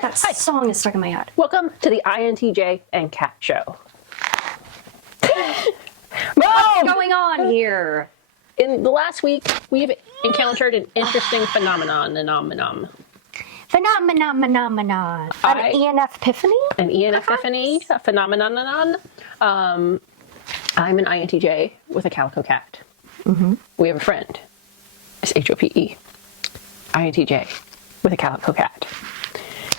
That song is stuck in my head. Welcome to the INTJ and Cat Show. What's going on here? In the last week, we've encountered an interesting phenomenon. Phenomenon. An ENFP? An ENFP, a phenomenon. I'm an INTJ with a calico cat. Mm-hmm. We have a friend. It's HOPE. INTJ with a calico cat.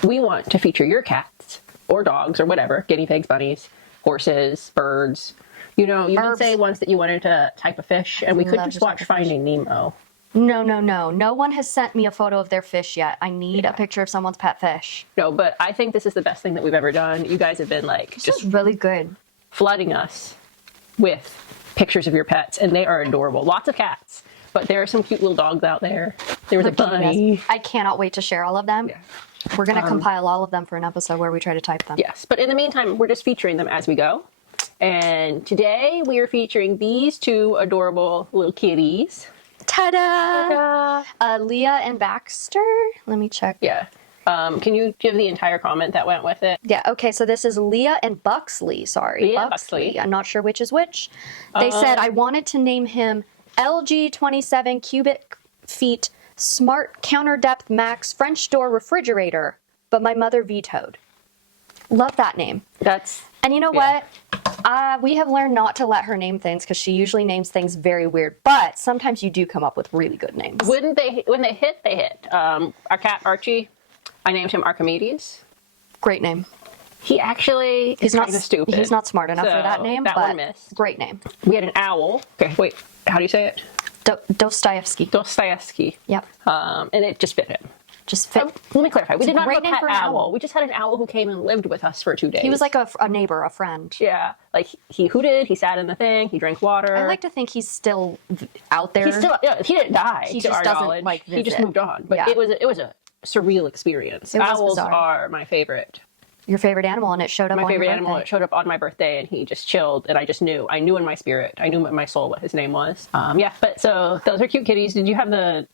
We want to feature your cats or dogs or whatever, guinea pigs, bunnies, horses, birds. You know, you did say once that you wanted to type a fish, and we could just watch Finding Nemo. No. No one has sent me a photo of their fish yet. I need a picture of someone's pet fish. No, but I think this is the best thing that we've ever done. You guys have been like just really good, flooding us with pictures of your pets, and they are adorable. Lots of cats, but there are some cute little dogs out there. There was a bunny. I cannot wait to share all of them. Yeah. We're going to compile all of them for an episode where we try to type them. Yes, but in the meantime, we're just featuring them as we go. And today we are featuring these two adorable little kitties. Ta-da! Leah and Baxter. Let me check. Yeah. Can you give the entire comment that went with it? Yeah, okay, so this is Leah and Buxley, sorry. Leah Buxley. I'm not sure which is which. They said, I wanted to name him LG27 cubic feet smart counter depth max French door refrigerator, but my mother vetoed. Love that name. And you know what? We have learned not to let her name things because she usually names things very weird, but sometimes you do come up with really good names. When they hit, they hit. Our cat Archie, I named him Archimedes. Great name. He actually is kind of stupid. He's not smart enough for that name, that but one missed. Great name. We had an owl. Okay, wait, how do you say it? Dostoevsky. Yep. And it just fit him. Just fit. Let me clarify. We did not have a pet owl. owl. We just had an owl who came and lived with us for 2 days. He was like a neighbor, a friend. Yeah. Like, he hooted, he sat in the thing, he drank water. I like to think he's still out there. He didn't die, he to just our doesn't, knowledge. like, he just visit. moved on. But Yeah. it was a surreal experience. It was Owls bizarre. are my favorite. Your favorite animal, and it showed up My on favorite your animal. birthday. It showed up on my birthday, and he just chilled, and I just knew. I knew in my spirit. I knew in my soul what his name was. Yeah, but so those are cute kitties. Did you have the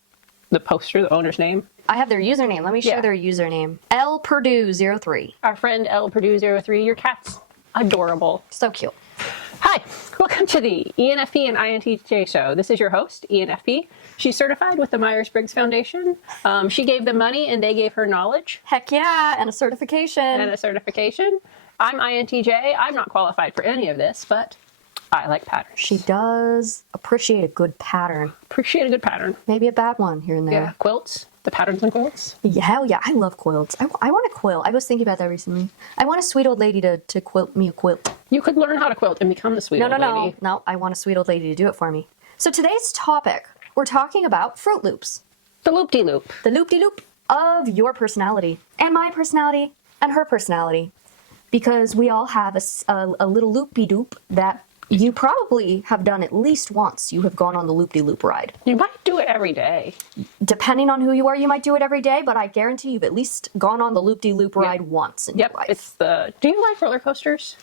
poster, the owner's name? I have their username. Let me show their username. L Purdue 03. Our friend L Purdue 03. Your cat's adorable. So cute. Hi, welcome to the ENFP and INTJ show. This is your host, ENFP. She's certified with the Myers Briggs Foundation. She gave them money and they gave her knowledge. Heck yeah, and a certification. I'm INTJ. I'm not qualified for any of this, but I like patterns. She does appreciate a good pattern. Maybe a bad one here and there. Yeah, quilts. The patterns on quilts. Yeah, hell yeah, I love quilts. I want a quilt. I was thinking about that recently. I want a sweet old lady to quilt me a quilt. You could learn how to quilt and become the sweet old lady. No, I want a sweet old lady to do it for me. So today's topic, we're talking about Fruit Loops. The loop-de-loop. The loop-de-loop of your personality. And my personality. And her personality. Because we all have a little loop-de-doop that you probably have done at least once. You have gone on the loop-de-loop ride. You might do it every day. Depending on who you are, you might do it every day, but I guarantee you've at least gone on the loop-de-loop ride once in your life. Do you like roller coasters?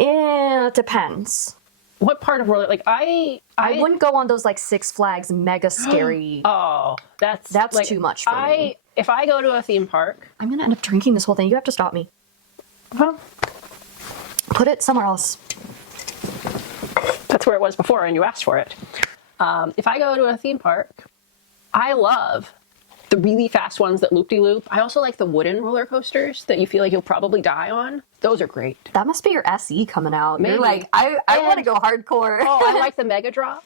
It depends. What part of roller? Like I wouldn't go on those like Six Flags mega scary. Oh, that's like, too much for me. If I go to a theme park, I'm gonna end up drinking this whole thing. You have to stop me. Well, put it somewhere else. That's where it was before, and you asked for it. If I go to a theme park, I love the really fast ones that loop-de-loop. I also like the wooden roller coasters that you feel like you'll probably die on. Those are great. That must be your SE coming out. Maybe. You're like, I want to go hardcore. Oh, I like the mega drop.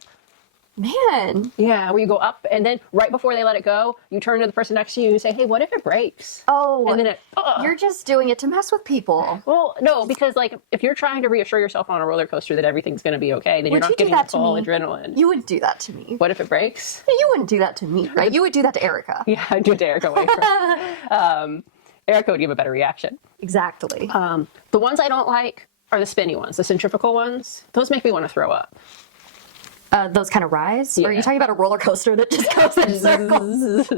Man. Yeah, where you go up, and then right before they let it go, you turn to the person next to you and say, hey, what if it breaks? Oh, and then you're just doing it to mess with people. Well, no, because like if you're trying to reassure yourself on a roller coaster that everything's going to be okay, then you're not getting the full adrenaline. You wouldn't do that to me. What if it breaks? You wouldn't do that to me, right? You would do that to Erica. Yeah, I'd do it to Erica. Erica would give a better reaction. Exactly. The ones I don't like are the spinny ones, the centrifugal ones. Those make me want to throw up. Those kind of rides? Yeah. Or are you talking about a roller coaster that just goes in circles?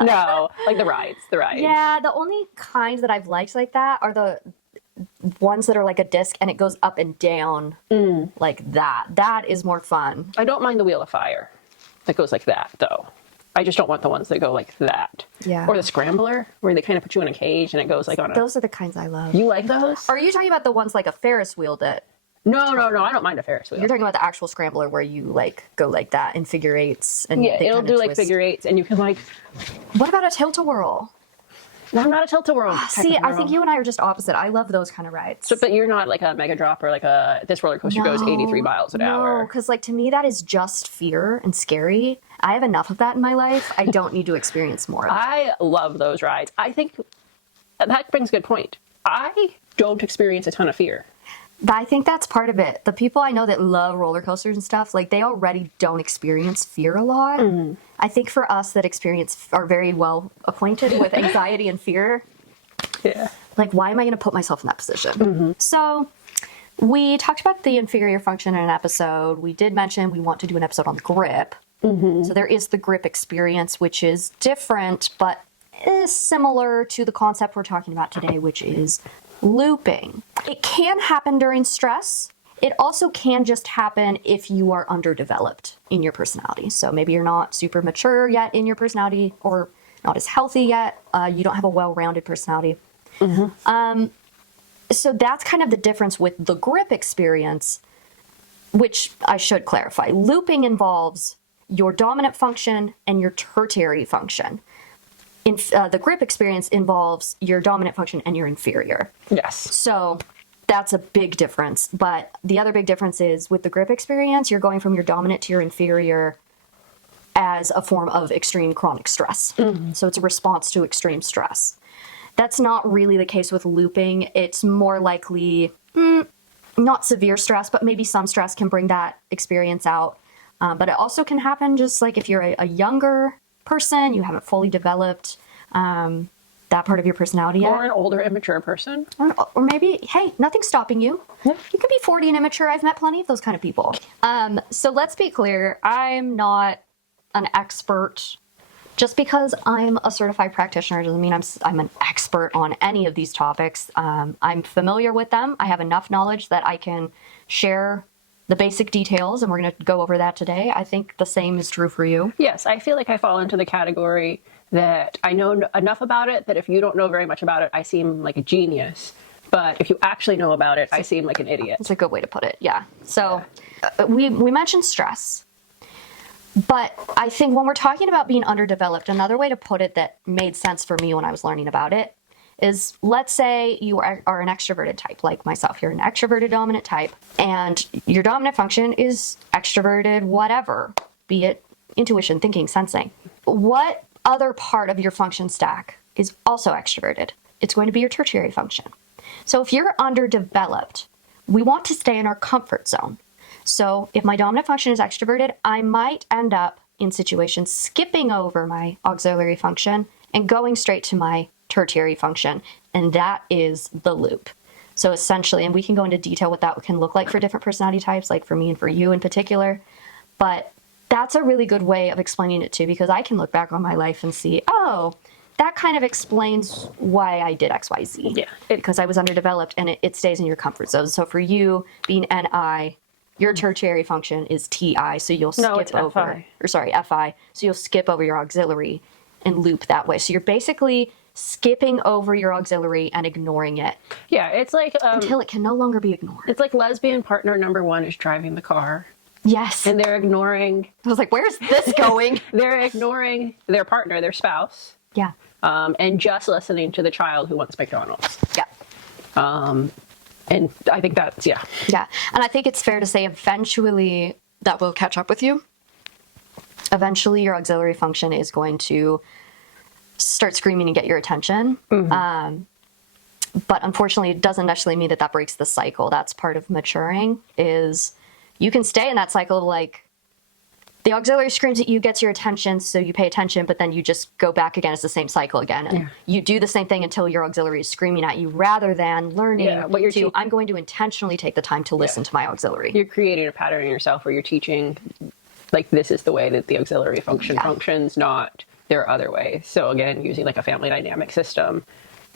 No, like the rides. Yeah, the only kind that I've liked like that are the ones that are like a disc and it goes up and down like that. That is more fun. I don't mind the wheel of fire that goes like that, though. I just don't want the ones that go like that. Yeah. Or the scrambler, where they kind of put you in a cage and it goes like on a... Those are the kinds I love. You like those? Are you talking about the ones like a Ferris wheel that... No, I don't mind a Ferris wheel. You're talking about the actual scrambler where you like go like that in figure eights and Yeah, they it'll kinda do like twist. figure eights and you can like... What about a tilt-a-whirl? No, I'm not a tilt-a-whirl type See, of I girl. think you and I are just opposite. I love those kind of rides. But you're not like a mega drop or like a... This roller coaster goes 83 miles an hour. No, because like to me that is just fear and scary. I have enough of that in my life. I don't need to experience more of it. I love those rides. I think that brings a good point. I don't experience a ton of fear. I think that's part of it. The people I know that love roller coasters and stuff, like they already don't experience fear a lot. Mm-hmm. I think for us that are very well acquainted with anxiety and fear, Yeah. like why am I going to put myself in that position? Mm-hmm. So we talked about the inferior function in an episode. We did mention we want to do an episode on the grip. Mm-hmm. So there is the grip experience, which is different, but is similar to the concept we're talking about today, which is looping. It can happen during stress. It also can just happen if you are underdeveloped in your personality. So maybe you're not super mature yet in your personality or not as healthy yet. You don't have a well-rounded personality. So that's kind of the difference with the grip experience, which I should clarify. Looping involves your dominant function and your tertiary function. The grip experience involves your dominant function and your inferior. Yes. So that's a big difference. But the other big difference is with the grip experience, you're going from your dominant to your inferior as a form of extreme chronic stress. So it's a response to extreme stress. That's not really the case with looping. It's more likely not severe stress, but maybe some stress can bring that experience out. But it also can happen just like if you're a younger person, you haven't fully developed that part of your personality yet. Or an older, immature person. Or maybe, hey, nothing's stopping you. Yeah. You could be 40 and immature. I've met plenty of those kind of people. So let's be clear. I'm not an expert. Just because I'm a certified practitioner doesn't mean I'm an expert on any of these topics. I'm familiar with them. I have enough knowledge that I can share the basic details, and we're going to go over that today. I think the same is true for you. Yes, I feel like I fall into the category that I know enough about it that if you don't know very much about it, I seem like a genius. But if you actually know about it, I seem like an idiot. It's a good way to put it, yeah. So we mentioned stress. But I think when we're talking about being underdeveloped, another way to put it that made sense for me when I was learning about it is, let's say you are an extroverted type, like myself. You're an extroverted dominant type, and your dominant function is extroverted whatever, be it intuition, thinking, sensing. What other part of your function stack is also extroverted? It's going to be your tertiary function. So if you're underdeveloped, we want to stay in our comfort zone. So if my dominant function is extroverted, I might end up in situations skipping over my auxiliary function and going straight to my tertiary function. And that is the loop. So essentially, and we can go into detail what that can look like for different personality types, like for me and for you in particular. But that's a really good way of explaining it too, because I can look back on my life and see, oh, that kind of explains why I did X, Y, Z. Yeah. Because I was underdeveloped, and it stays in your comfort zone. So for you, being NI, your tertiary function is TI, so you'll skip it's over, FI. or sorry, FI, so you'll skip over your auxiliary and loop that way. So you're basically skipping over your auxiliary and ignoring it Yeah, it's like until it can no longer be ignored. it's like lesbian partner number one is driving the car, Yes. and they're ignoring I was like, where's this going? their partner, their spouse, Yeah. and just listening to the child who wants McDonald's. Yeah. And I think that's Yeah. And I think it's fair to say eventually that will catch up with you. Eventually your auxiliary function is going to start screaming and get your attention. But unfortunately, it doesn't necessarily mean that breaks the cycle. That's part of maturing, is you can stay in that cycle, like the auxiliary screams at you, gets your attention, so you pay attention, but then you just go back again. It's the same cycle again. And you do the same thing until your auxiliary is screaming at you, rather than learning I'm going to intentionally take the time to listen to my auxiliary. you're creating a pattern in yourself where you're teaching, like, this is the way that the auxiliary function functions, not there are other ways. So again, using like a family dynamic system,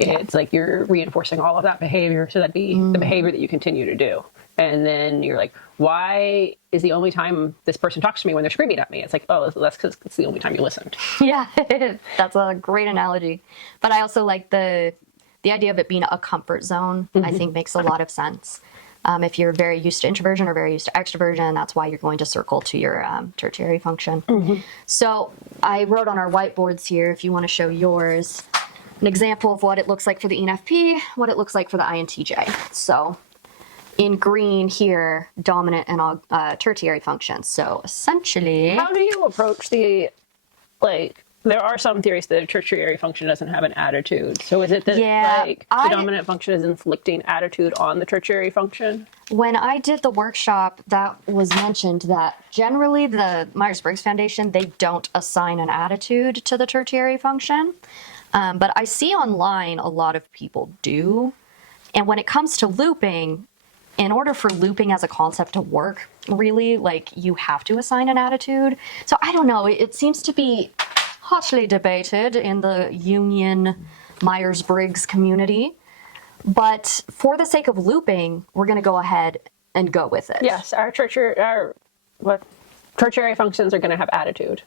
It's like you're reinforcing all of that behavior. So that'd be the behavior that you continue to do. And then you're like, why is the only time this person talks to me when they're screaming at me? It's like, oh, that's because it's the only time you listened. Yeah, that's a great analogy. But I also like the idea of it being a comfort zone, I think makes a lot of sense. If you're very used to introversion or very used to extroversion, that's why you're going to circle to your tertiary function. So I wrote on our whiteboards here, if you want to show yours, an example of what it looks like for the ENFP, what it looks like for the INTJ. So in green here, dominant and tertiary functions. So essentially... How do you approach the, like, there are some theories that a tertiary function doesn't have an attitude. So is it that the dominant function is inflicting attitude on the tertiary function? When I did the workshop, that was mentioned that generally the Myers Briggs Foundation, they don't assign an attitude to the tertiary function. But I see online a lot of people do. And when it comes to looping, in order for looping as a concept to work, really, like, you have to assign an attitude. So I don't know, it seems to be hotly debated in the Union Myers Briggs community. But for the sake of looping, we're going to go ahead and go with it. Yes, our tertiary functions are going to have attitude.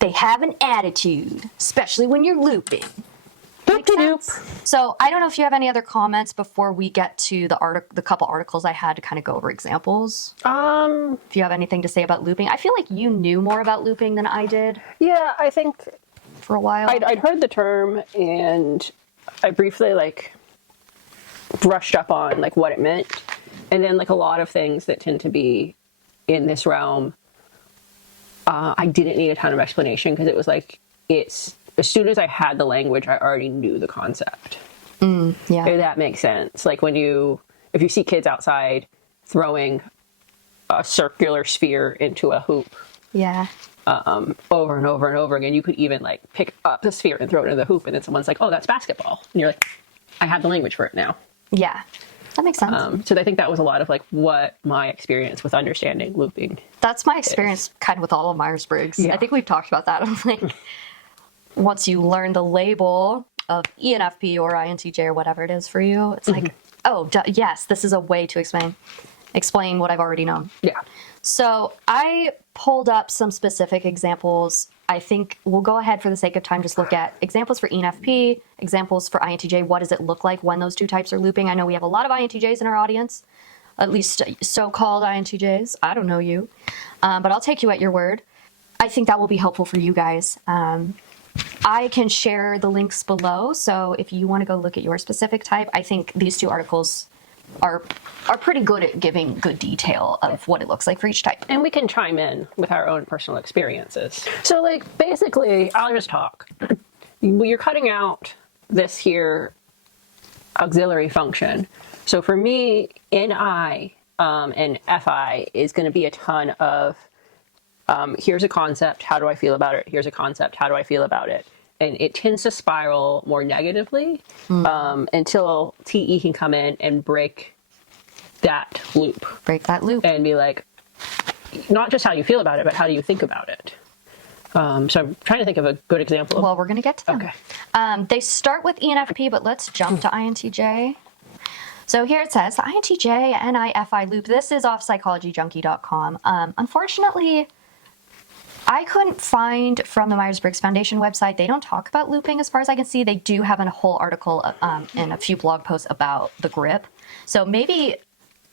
They have an attitude, especially when you're looping. Doop-de-doop. So I don't know if you have any other comments before we get to the couple articles I had to kind of go over examples. If you have anything to say about looping. I feel like you knew more about looping than I did. Yeah, I think for a while. I'd heard the term and I briefly brushed up on what it meant. And then a lot of things that tend to be in this realm, I didn't need a ton of explanation because it was it's as soon as I had the language, I already knew the concept. Yeah. If that makes sense. Like if you see kids outside throwing a circular sphere into a hoop. Yeah. Over and over and over again, you could even pick up the sphere and throw it in the hoop, and then someone's like, "Oh, that's basketball," and you're like, "I have the language for it now." Yeah, that makes sense. So I think that was a lot of what my experience with understanding looping. That's my experience kind of with all of Myers Briggs. Yeah. I think we've talked about that. Once you learn the label of ENFP or INTJ or whatever it is for you, it's yes, this is a way to explain what I've already known. Yeah. So I pulled up some specific examples. I think we'll go ahead for the sake of time, just look at examples for ENFP, examples for INTJ. What does it look like when those two types are looping? I know we have a lot of INTJs in our audience, at least so-called INTJs. I don't know you, but I'll take you at your word. I think that will be helpful for you guys. I can share the links below, so if you want to go look at your specific type, I think these two articles are pretty good at giving good detail of what it looks like for each type. And we can chime in with our own personal experiences. So basically, I'll just talk. You're cutting out this here auxiliary function. So for me, NI and FI is going to be a ton of here's a concept, how do I feel about it? Here's a concept, how do I feel about it? And it tends to spiral more negatively until TE can come in and break that loop. Break that loop. And be like, not just how you feel about it, but how do you think about it? So I'm trying to think of a good example. Well, we're going to get to them. Okay. They start with ENFP, but let's jump to INTJ. So here it says, the INTJ NIFI loop. This is off psychologyjunkie.com. Unfortunately, I couldn't find from the Myers Briggs Foundation website. They don't talk about looping as far as I can see. They do have a whole article and a few blog posts about the grip. So maybe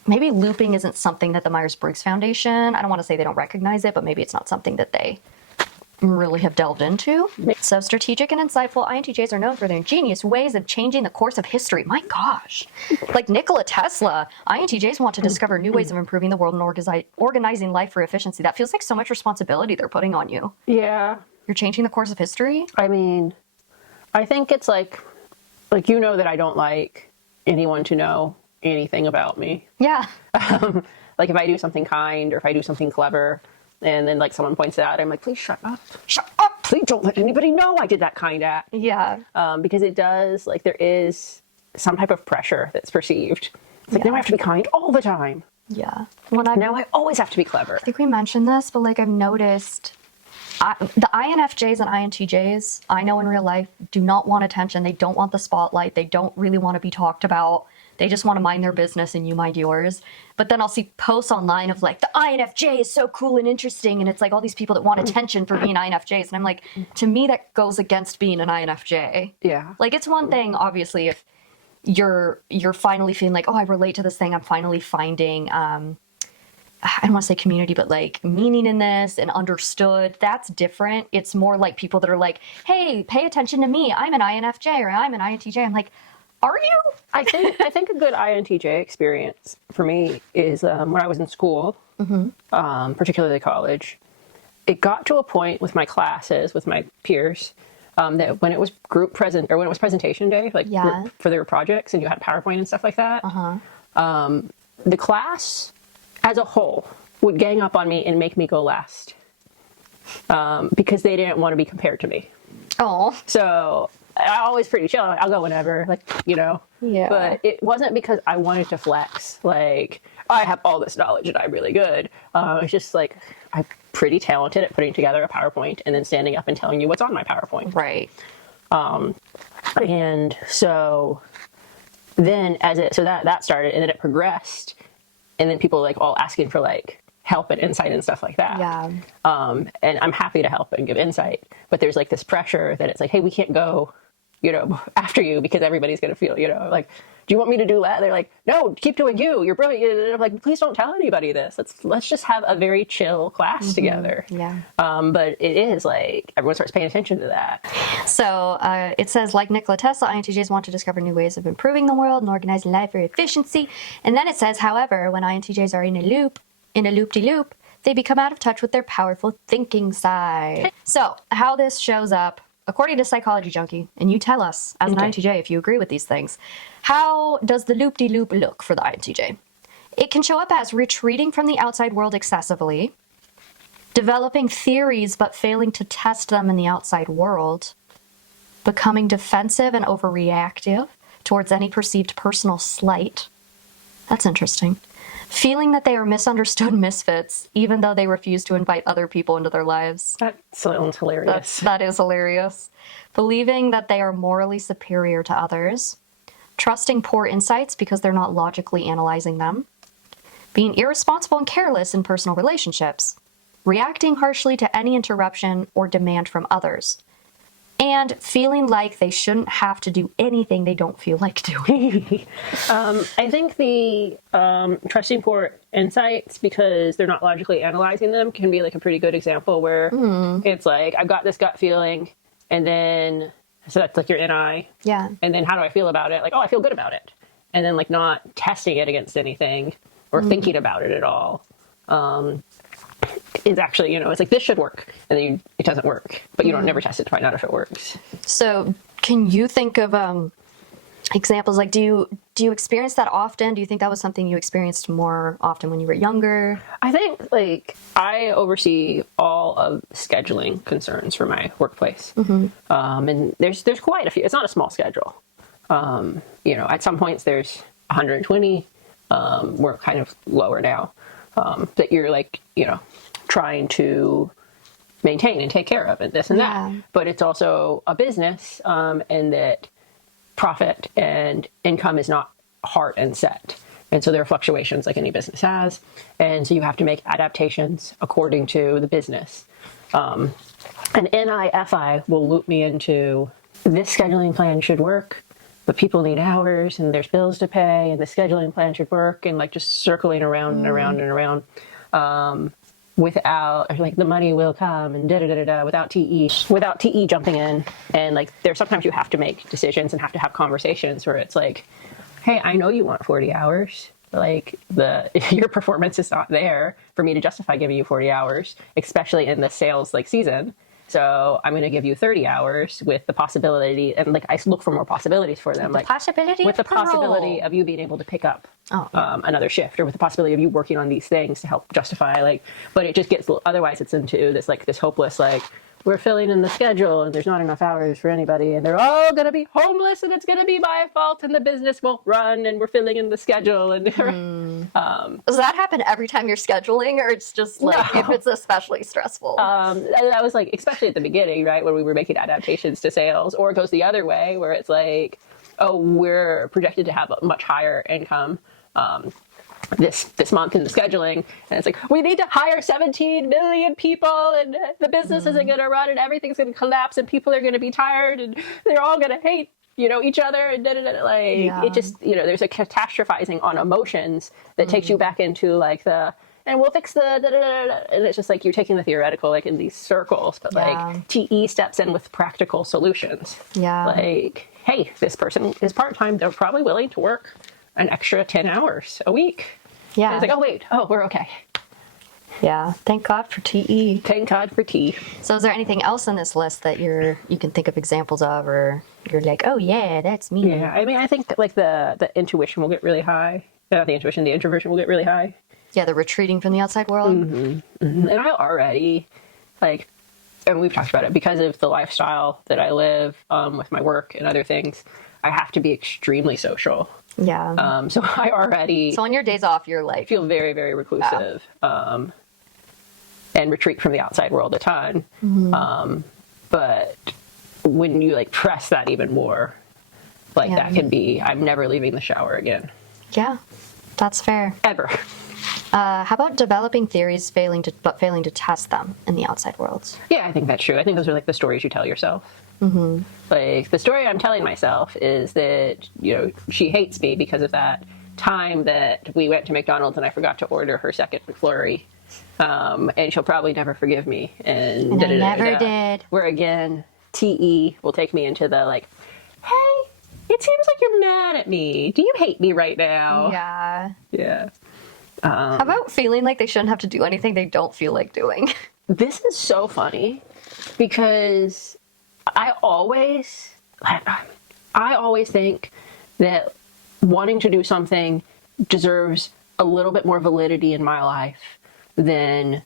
looping isn't something that the Myers Briggs Foundation, I don't want to say they don't recognize it, but maybe it's not something that they really have delved into. So strategic and insightful INTJs are known for their ingenious ways of changing the course of history. My gosh. Like Nikola Tesla, INTJs want to discover new ways of improving the world and organizing life for efficiency. That feels like so much responsibility they're putting on you. Yeah. You're changing the course of history? I mean, I think it's like that I don't like anyone to know anything about me. Yeah. If I do something kind or if I do something clever, and then someone points it out, I'm like, please shut up. Shut up! Please don't let anybody know I did that kind act. Yeah. Because it does, there is some type of pressure that's perceived. It's now I have to be kind all the time. Yeah. Now I always have to be clever. I think we mentioned this, but I've noticed The INFJs and INTJs I know in real life do not want attention. They don't want the spotlight. They don't really want to be talked about. They just want to mind their business and you mind yours. But then I'll see posts online of like, the INFJ is so cool and interesting. And it's like all these people that want attention for being INFJs. And I'm like, to me, that goes against being an INFJ. Yeah. Like, it's one thing, obviously, if you're finally feeling like, oh, I relate to this thing. I'm finally finding, I don't want to say community, but like meaning in this and understood. That's different. It's more like people that are like, hey, pay attention to me. I'm an INFJ or I'm an INTJ. I'm like, are you? I think a good INTJ experience for me is when I was in school, particularly college. It got to a point with my classes, with my peers, that when it was when it was presentation day, like for their projects, and you had PowerPoint and stuff like that, the class as a whole would gang up on me and make me go last because they didn't want to be compared to me. Oh, So I'm always pretty chill. I'll go whenever, like, you know. Yeah. But it wasn't because I wanted to flex. Like, I have all this knowledge and I'm really good. It's just like I'm pretty talented at putting together a PowerPoint and then standing up and telling you what's on my PowerPoint. right. And so then that started, and then it progressed, and then people like all asking for like help and insight and stuff like that. Yeah. And I'm happy to help and give insight, but there's like this pressure that it's like, hey, we can't go, you know, after you because everybody's going to feel, you know, like, do you want me to do that? They're like, no, keep doing you. You're brilliant. And I'm like, please don't tell anybody this. Let's just have a very chill class together. Yeah. But it is like everyone starts paying attention to that. So it says, like Nikola Tesla, INTJs want to discover new ways of improving the world and organizing life for efficiency. And then it says, however, when INTJs are in a loop-de-loop, they become out of touch with their powerful thinking side. So how this shows up, according to Psychology Junkie, and you tell us as an INTJ if you agree with these things, how does the loop-de-loop look for the INTJ? It can show up as retreating from the outside world excessively, developing theories but failing to test them in the outside world, becoming defensive and overreactive towards any perceived personal slight. That's interesting. Feeling that they are misunderstood misfits, even though they refuse to invite other people into their lives. That sounds hilarious. That is hilarious. Believing that they are morally superior to others. Trusting poor insights because they're not logically analyzing them. Being irresponsible and careless in personal relationships. Reacting harshly to any interruption or demand from others. And feeling like they shouldn't have to do anything they don't feel like doing. I think the trusting poor insights because they're not logically analyzing them can be like a pretty good example where it's like, I've got this gut feeling, and then, so that's like your NI. Yeah. And then how do I feel about it? Like, oh, I feel good about it. And then like not testing it against anything or thinking about it at all. Is actually, you know, it's like, this should work. And then it doesn't work, but you don't never test it to find out if it works. So can you think of examples? Like, do you experience that often? Do you think that was something you experienced more often when you were younger? I think like I oversee all of scheduling concerns for my workplace. And there's quite a few. It's not a small schedule. You know, at some points there's 120. We're kind of lower now. That you're like, you know, trying to maintain and take care of and this and that. But it's also a business, and that profit and income is not hard and set. And so there are fluctuations like any business has. And so you have to make adaptations according to the business. And NIFI will loop me into, this scheduling plan should work, but people need hours and there's bills to pay and the scheduling plan should work, and like just circling around and around and around. Without like the money will come and without TE jumping in. And like there's sometimes you have to make decisions and have to have conversations where it's like, hey, I know you want 40 hours. Like your performance is not there for me to justify giving you 40 hours, especially in the sales like season. So I'm going to give you 30 hours with the possibility, and like I look for more possibilities for them, like with the possibility of you being able to pick up another shift, or with the possibility of you working on these things to help justify, like, but it just gets, otherwise it's into this like this hopeless like, we're filling in the schedule and there's not enough hours for anybody and they're all going to be homeless and it's going to be my fault and the business won't run and we're filling in the schedule. And Does that happen every time you're scheduling, or it's just like if it's especially stressful? and that was like, especially at the beginning, right, when we were making adaptations to sales, or it goes the other way where it's like, oh, we're projected to have a much higher income this month in the scheduling, and it's like, we need to hire 17 million people and the business isn't going to run and everything's going to collapse and people are going to be tired and they're all going to hate, you know, each other and it just, you know, there's a catastrophizing on emotions that takes you back into like the, and we'll fix the and it's just like you're taking the theoretical like in these circles, but like TE steps in with practical solutions. Like, hey, this person is part-time, they're probably willing to work an extra 10 hours a week. And it's like, oh wait, oh, we're okay. Thank God for TE. Thank God for T. So is there anything else on this list that you can think of examples of, or you're like, oh yeah, that's me? Yeah, I mean, I think like the intuition will get really high. Not the intuition, the introversion will get really high. Yeah, the retreating from the outside world. And I already, like, and we've talked about it, because of the lifestyle that I live with my work and other things, I have to be extremely social. So I already... So on your days off, you're like... feel very, very reclusive and retreat from the outside world a ton. But when you, like, press that even more, like, that can be, I'm never leaving the shower again. Yeah, that's fair. Ever. How about developing theories, failing to test them in the outside world? Yeah, I think that's true. I think those are, like, the stories you tell yourself. Like, the story I'm telling myself is that, you know, she hates me because of that time that we went to McDonald's and I forgot to order her second McFlurry. And she'll probably never forgive me. And I never did. Where, again, TE will take me into the, like, hey, it seems like you're mad at me. Do you hate me right now? Yeah. How about feeling like they shouldn't have to do anything they don't feel like doing? This is so funny because I always think that wanting to do something deserves a little bit more validity in my life than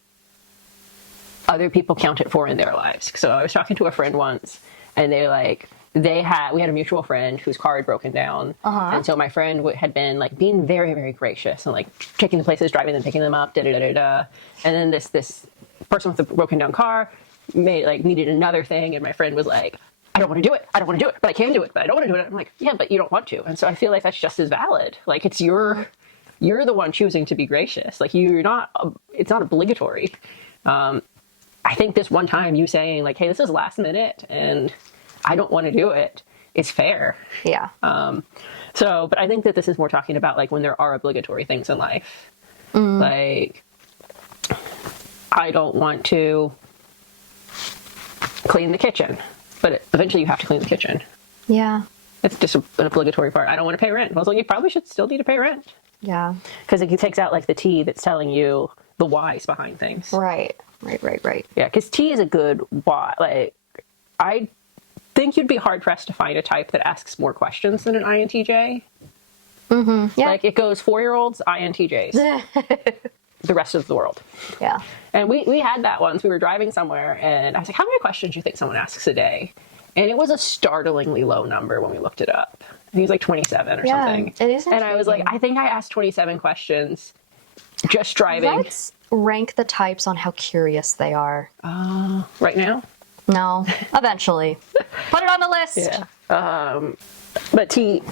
other people count it for in their lives. So I was talking to a friend once, and they're like, we had a mutual friend whose car had broken down. And so my friend had been like being very, very gracious and like taking the places, driving them, picking them up, And then this person with the broken down car needed another thing, and my friend was like, I don't want to do it, but I can do it, but I don't want to do it. I'm like, yeah, but you don't want to. And so I feel like that's just as valid. Like, it's you're the one choosing to be gracious. Like, it's not obligatory. I think this one time you saying like, hey, this is last minute and I don't want to do it is fair. Yeah. But I think that this is more talking about like when there are obligatory things in life. Like, I don't want to clean the kitchen, but eventually you have to clean the kitchen. Yeah. It's just an obligatory part. I don't want to pay rent. Well, so you probably should still need to pay rent. Yeah. Because it takes out like the T that's telling you the whys behind things. Right. Yeah, because T is a good why. Like, I think you'd be hard pressed to find a type that asks more questions than an INTJ. Yeah. Like, it goes 4-year-olds, INTJs. The rest of the world. Yeah. And we had that once. We were driving somewhere, and I was like, how many questions do you think someone asks a day? And it was a startlingly low number when we looked it up. I think it was like 27 or something. It is. And I was like, I think I asked 27 questions just driving. Let's rank the types on how curious they are. Right now? No, eventually. Put it on the list. Yeah. But T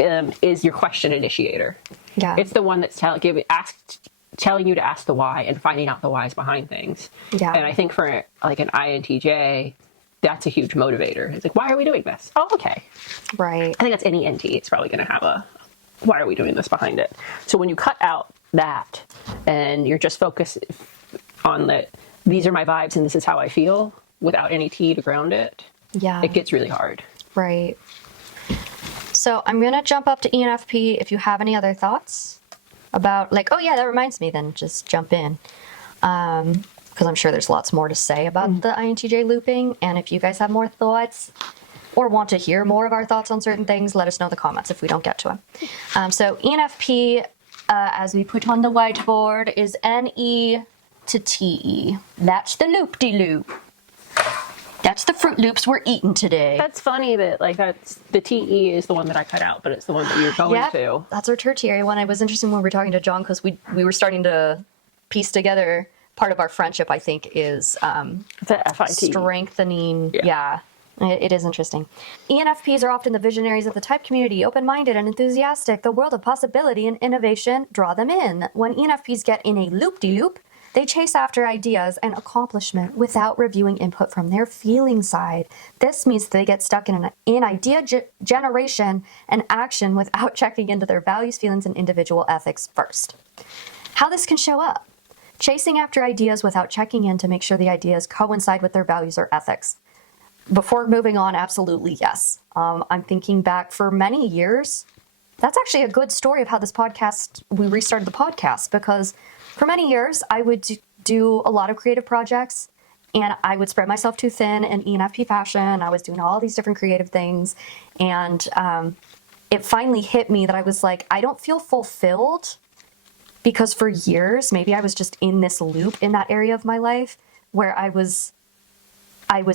is your question initiator. Yeah. It's the one that's telling you to ask the why and finding out the whys behind things. Yeah. And I think for like an INTJ, that's a huge motivator. It's like, why are we doing this? Oh, okay. Right. I think that's any NT. It's probably going to have a, why are we doing this behind it? So when you cut out that and you're just focused on these are my vibes and this is how I feel without any T to ground it, it gets really hard. Right. So I'm going to jump up to ENFP. If you have any other thoughts about like, oh yeah, that reminds me, then just jump in. Because I'm sure there's lots more to say about the INTJ looping. And if you guys have more thoughts or want to hear more of our thoughts on certain things, let us know in the comments if we don't get to them. So ENFP, as we put on the whiteboard, is NE to TE. That's the loop-de-loop. That's the Fruit Loops we're eating today. That's funny that like that's the TE is the one that I cut out, but it's the one that you're going to. That's our tertiary one. I was interested when we were talking to John because we were starting to piece together part of our friendship, I think, is The FIT. strengthening. Yeah. It is interesting. ENFPs are often the visionaries of the type community, open-minded and enthusiastic. The world of possibility and innovation draw them in. When ENFPs get in a loop-de-loop, they chase after ideas and accomplishment without reviewing input from their feeling side. This means they get stuck in idea generation and action without checking into their values, feelings, and individual ethics first. How this can show up. Chasing after ideas without checking in to make sure the ideas coincide with their values or ethics. Before moving on, absolutely yes. I'm thinking back for many years. That's actually a good story of how we restarted the podcast, because for many years I would do a lot of creative projects and I would spread myself too thin in ENFP fashion. I was doing all these different creative things. And it finally hit me that I was like, I don't feel fulfilled, because for years, maybe I was just in this loop in that area of my life where I was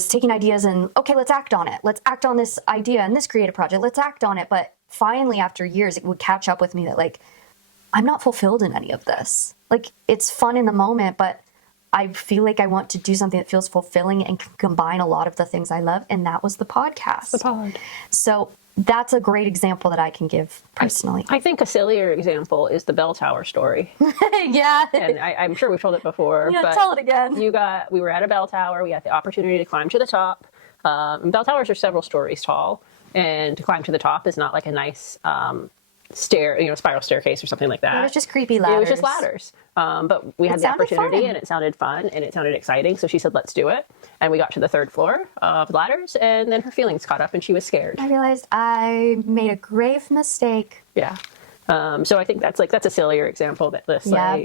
taking ideas and, okay, let's act on it. Let's act on this idea and this creative project. Let's act on it. But finally, after years, it would catch up with me that, like, I'm not fulfilled in any of this. Like, it's fun in the moment, but I feel like I want to do something that feels fulfilling and can combine a lot of the things I love. And that was the podcast. The pod. So that's a great example that I can give personally. I think a sillier example is the bell tower story. Yeah. And I'm sure we've told it before. Yeah, but tell it again. We were at a bell tower. We had the opportunity to climb to the top. And bell towers are several stories tall. And to climb to the top is not like a nice spiral staircase or something like that. It was just creepy ladders. It was just ladders. But we had the opportunity and it sounded fun and it sounded exciting. So she said, let's do it. And we got to the third floor of the ladders and then her feelings caught up and she was scared. I realized I made a grave mistake. Yeah. So I think that's a sillier example that this yeah.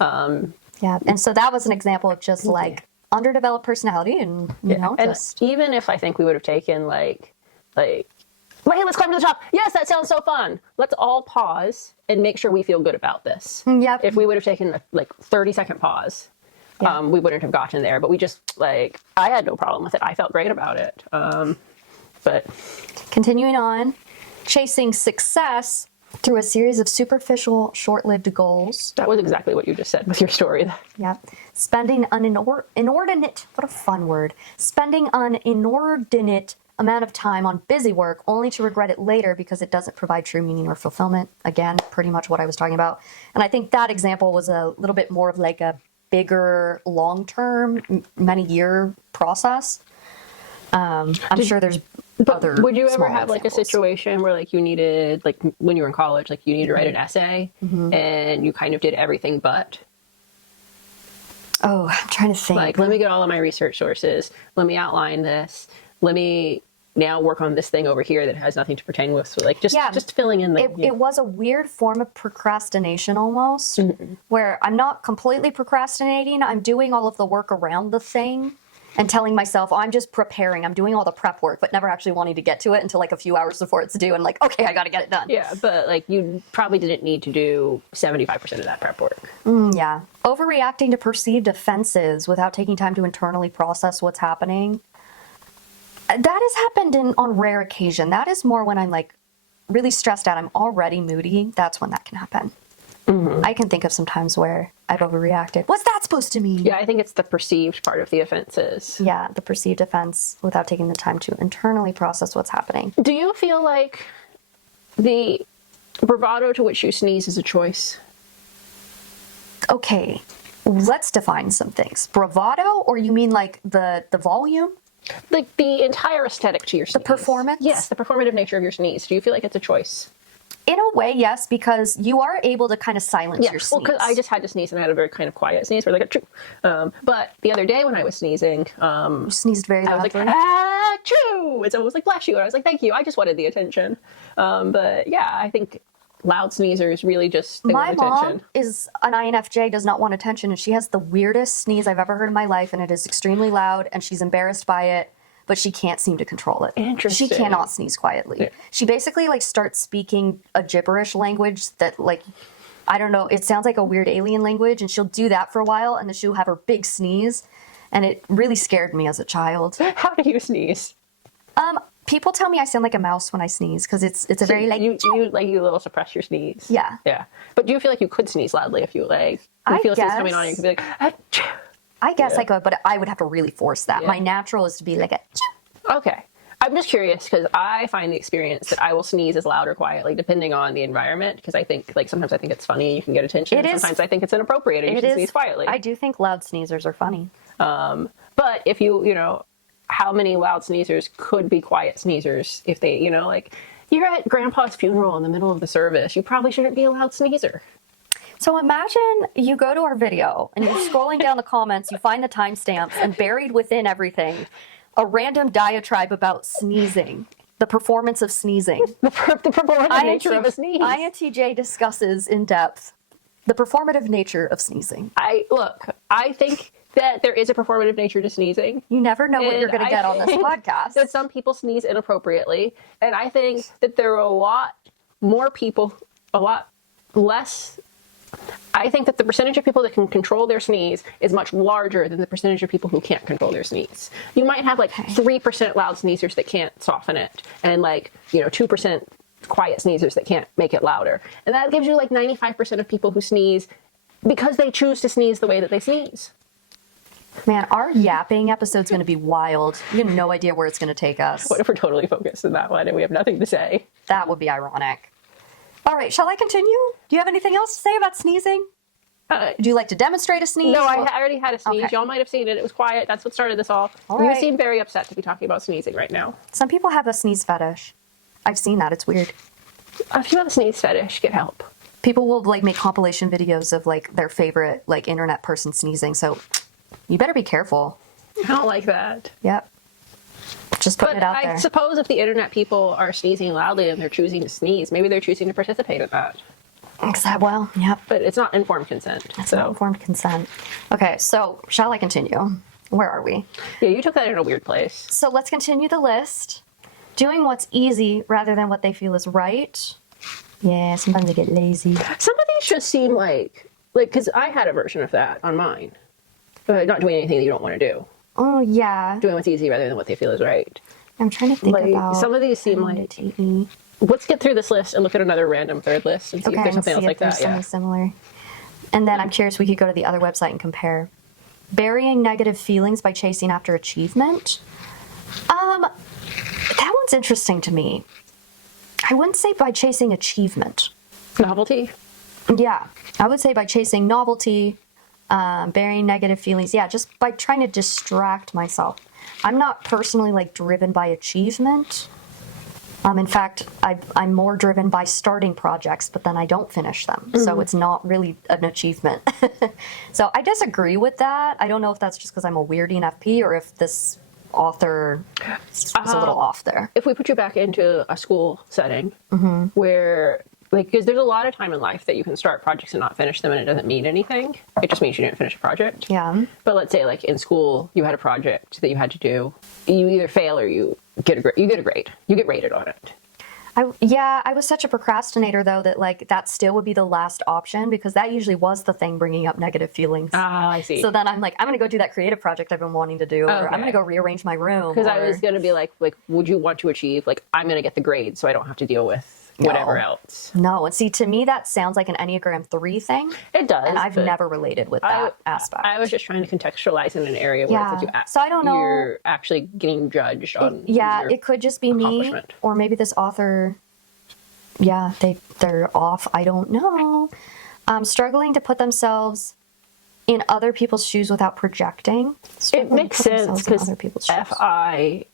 And so that was an example of just like underdeveloped personality and, you know, and just. even if I think we would have taken like, hey, let's climb to the top. Yes, that sounds so fun. Let's all pause and make sure we feel good about this. Yep. If we would have taken a 30-second pause, we wouldn't have gotten there. But we just I had no problem with it. I felt great about it. But Continuing on, chasing success through a series of superficial, short-lived goals. that was exactly what you just said with your story. Yeah. Spending an inordinate, what a fun word. Spending an inordinate amount of time on busy work only to regret it later because it doesn't provide true meaning or fulfillment. Again, pretty much what I was talking about. And I think that example was a little bit more of like a bigger, long-term, many-year process. I'm sure there's other. Would you ever small have like a examples. situation where like you needed, like when you were in college, like you needed to write an essay and you kind of did everything but? Oh, I'm trying to think. Like, let me get all of my research sources. Let me outline this. Let me now work on this thing over here that has nothing to pertain with. So like just filling in the. It was a weird form of procrastination almost, where I'm not completely procrastinating. I'm doing all of the work around the thing and telling myself, oh, I'm just preparing. I'm doing all the prep work, but never actually wanting to get to it until like a few hours before it's due and like, okay, I got to get it done. Yeah, but like you probably didn't need to do 75% of that prep work. Yeah. Overreacting to perceived offenses without taking time to internally process what's happening. That has happened on rare occasion. That is more when I'm like really stressed out. I'm already moody. That's when that can happen. I can think of some times where I've overreacted. What's that supposed to mean? Yeah, I think it's the perceived part of the offenses. Yeah, the perceived offense without taking the time to internally process what's happening. Do you feel like the bravado to which you sneeze is a choice? Okay, let's define some things. Bravado, or you mean like the volume? Like the entire aesthetic to your sneeze. The performance? Yes, the performative nature of your sneeze. Do you feel like it's a choice? In a way, yes, because you are able to kind of silence your sneeze. Well, because I just had to sneeze and I had a very kind of quiet sneeze where like achoo. But the other day when I was sneezing, you sneezed very I was loudly. like, achoo! It's almost like bless you. And I was like, thank you. I just wanted the attention. But yeah, I think loud sneezers really just they My want attention. mom is an INFJ, does not want attention, and she has the weirdest sneeze I've ever heard in my life, and it is extremely loud, and she's embarrassed by it, but she can't seem to control it. Interesting. She cannot sneeze quietly. Yeah. She basically like starts speaking a gibberish language that like, I don't know, it sounds like a weird alien language, and she'll do that for a while, and then she'll have her big sneeze, and it really scared me as a child. How do you sneeze? People tell me I sound like a mouse when I sneeze because it's a very like you little suppress your sneeze. Yeah. Yeah. But do you feel like you could sneeze loudly if you like I feel a sneeze guess. coming on, you could be like, "Achoo." I guess I could, but I would have to really force that. Yeah. My natural is to be like a Okay. I'm just curious because I find the experience that I will sneeze as loud or quietly depending on the environment, because I think like sometimes I think it's funny and you can get attention. It is. Sometimes I think it's inappropriate and you should sneeze quietly. I do think loud sneezers are funny. But if you know, how many loud sneezers could be quiet sneezers if they, you know, like you're at grandpa's funeral in the middle of the service, you probably shouldn't be a loud sneezer. So imagine you go to our video and you're scrolling down the comments, you find the timestamps, and buried within everything, a random diatribe about sneezing, the performance of sneezing. The performative nature of a sneeze. INTJ discusses in depth the performative nature of sneezing. I think that there is a performative nature to singing. You never know what you're going to get on this podcast. That some people sneeze inappropriately, and I think that there are a lot more people, a lot less. I think that the percentage of people that can control their sneeze is much larger than the percentage of people who can't control their sneeze. You might have like 3% loud sneezers that can't soften it, and like, 2% quiet sneezers that can't make it louder. And that gives you like 95% of people who sneeze because they choose to sneeze the way that they sneeze. Man, our yapping episode's going to be wild. You have no idea where it's going to take us. What if we're totally focused on that one and we have nothing to say? That would be ironic. All right, shall I continue? Do you have anything else to say about sneezing? Do you like to demonstrate a sneeze? No, I already had a sneeze. Okay. Y'all might have seen it. It was quiet. That's what started this all. All You right. seem very upset to be talking about sneezing right now. Some people have a sneeze fetish. I've seen that. It's weird. If you have a sneeze fetish, get help. People will like make compilation videos of like their favorite like internet person sneezing. So you better be careful. I don't like that. Yep. Just putting But it out I there. suppose if the internet people are sneezing loudly and they're choosing to sneeze, maybe they're choosing to participate in that. Except, well, yep. But it's not informed consent. It's not informed consent. Okay, so shall I continue? Where are we? Yeah, you took that in a weird place. So let's continue the list. Doing what's easy rather than what they feel is right. Yeah, sometimes I get lazy. Some of these just seem like, because I had a version of that on mine. Not doing anything that you don't want to do. Oh, yeah. Doing what's easy rather than what they feel is right. I'm trying to think Like, about... some of these seem like... TE. Let's get through this list and look at another random third list and see if there's something else like that. Yeah. Similar. And then I'm curious, we could go to the other website and compare. Burying negative feelings by chasing after achievement. That one's interesting to me. I wouldn't say by chasing achievement. Novelty? Yeah, I would say by chasing novelty, burying negative feelings. Yeah, just by trying to distract myself. I'm not personally like driven by achievement. In fact, I'm more driven by starting projects, but then I don't finish them. So it's not really an achievement. So I disagree with that. I don't know if that's just because I'm a weird ENFP or if this author is a little off there. If we put you back into a school setting where, because there's a lot of time in life that you can start projects and not finish them and it doesn't mean anything. It just means you didn't finish a project. Yeah. But let's say like in school, you had a project that you had to do. You either fail or you get a grade. You get rated on it. I was such a procrastinator though that like that still would be the last option because that usually was the thing bringing up negative feelings. Ah, I see. So then I'm like, I'm going to go do that creative project I've been wanting to do, or Okay. I'm going to go rearrange my room. Because I was going to be like, would you want to achieve, I'm going to get the grade so I don't have to deal with whatever else. No, and see, to me that sounds like an Enneagram 3 thing. It does. And I've but never related with that aspect. I was just trying to contextualize in an area where it's like So I don't know. you're actually getting judged on Yeah, your it could just be me, accomplishment. or maybe this author. Yeah, they're off. I don't know. Struggling to put themselves in other people's shoes without projecting. It Struggling to makes put sense themselves in because other people's shoes. FI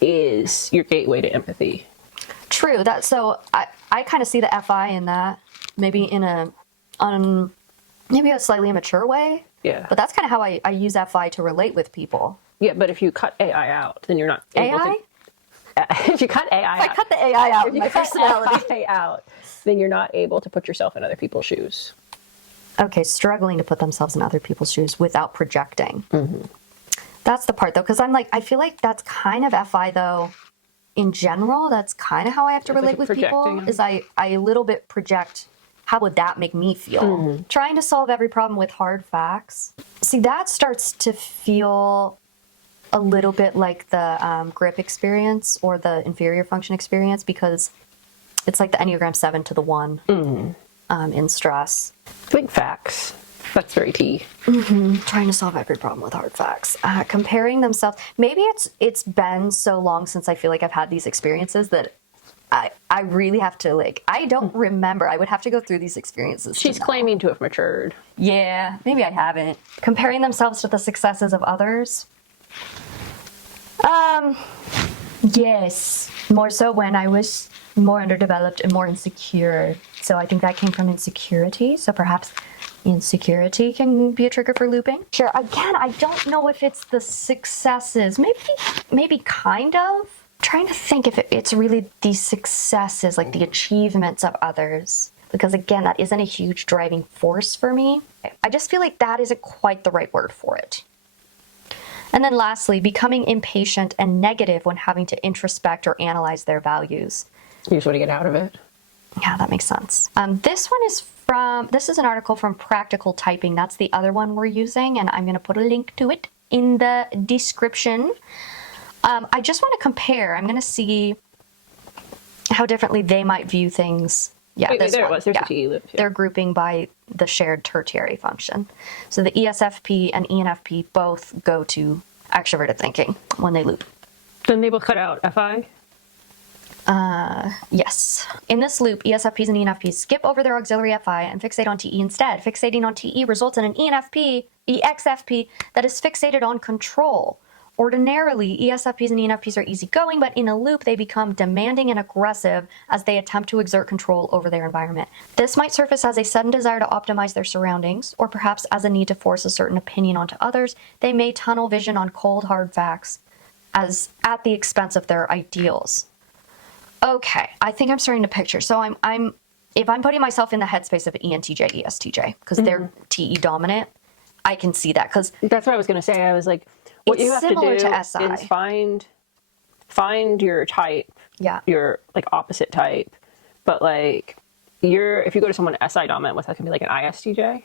is your gateway to empathy. True. That so I kind of see the FI in that maybe in maybe a slightly immature way. Yeah. But that's kind of how I use FI to relate with people. Yeah, but if you cut AI out, then you're not able AI? to. If you cut AI I out, cut the AI out if of you my cut personality. AI out, then you're not able to put yourself in other people's shoes. Okay, struggling to put themselves in other people's shoes without projecting. Mm-hmm. That's the part though, because I'm like, I feel like that's kind of FI though. In general, that's kind of how I have to It's like relate a with people. projecting. Is I a little bit project how would that make me feel? Trying to solve every problem with hard facts. See, that starts to feel a little bit like the grip experience or the inferior function experience, because it's like the Enneagram 7 to the 1 in stress. Big facts. That's very T. Trying to solve every problem with hard facts. Comparing themselves. Maybe it's been so long since I feel like I've had these experiences that I really have to, like, I don't remember. I would have to go through these experiences. She's claiming to have matured. Yeah, maybe I haven't. Comparing themselves to the successes of others. Yes. More so when I was more underdeveloped and more insecure. So I think that came from insecurity. So perhaps insecurity can be a trigger for looping. Sure. Again, I don't know if it's the successes. Maybe kind of. Trying to think if it's really the successes, like the achievements of others. Because again, that isn't a huge driving force for me. I just feel like that isn't quite the right word for it. And then lastly, becoming impatient and negative when having to introspect or analyze their values. You just want to get out of it. Yeah, that makes sense. This is an article from Practical Typing. That's the other one we're using, and I'm going to put a link to it in the description. I just want to compare. I'm going to see how differently they might view things. Yeah, Wait, there it was. There's a TE loop. They're grouping by the shared tertiary function. So the ESFP and ENFP both go to extroverted thinking when they loop. Then they will cut out FI? Yes. In this loop, ESFPs and ENFPs skip over their auxiliary FI and fixate on TE instead. Fixating on TE results in an EXFP that is fixated on control. Ordinarily, ESFPs and ENFPs are easygoing, but in a loop, they become demanding and aggressive as they attempt to exert control over their environment. This might surface as a sudden desire to optimize their surroundings, or perhaps as a need to force a certain opinion onto others. They may tunnel vision on cold, hard facts as at the expense of their ideals. Okay, I think I'm starting to picture. So if I'm putting myself in the headspace of ENTJ, ESTJ, because they're TE dominant, I can see that. Because that's what I was going to say. I was like, what you have to do is find your type, your like opposite type. But like if you go to someone SI dominant with, that can be like an ISTJ.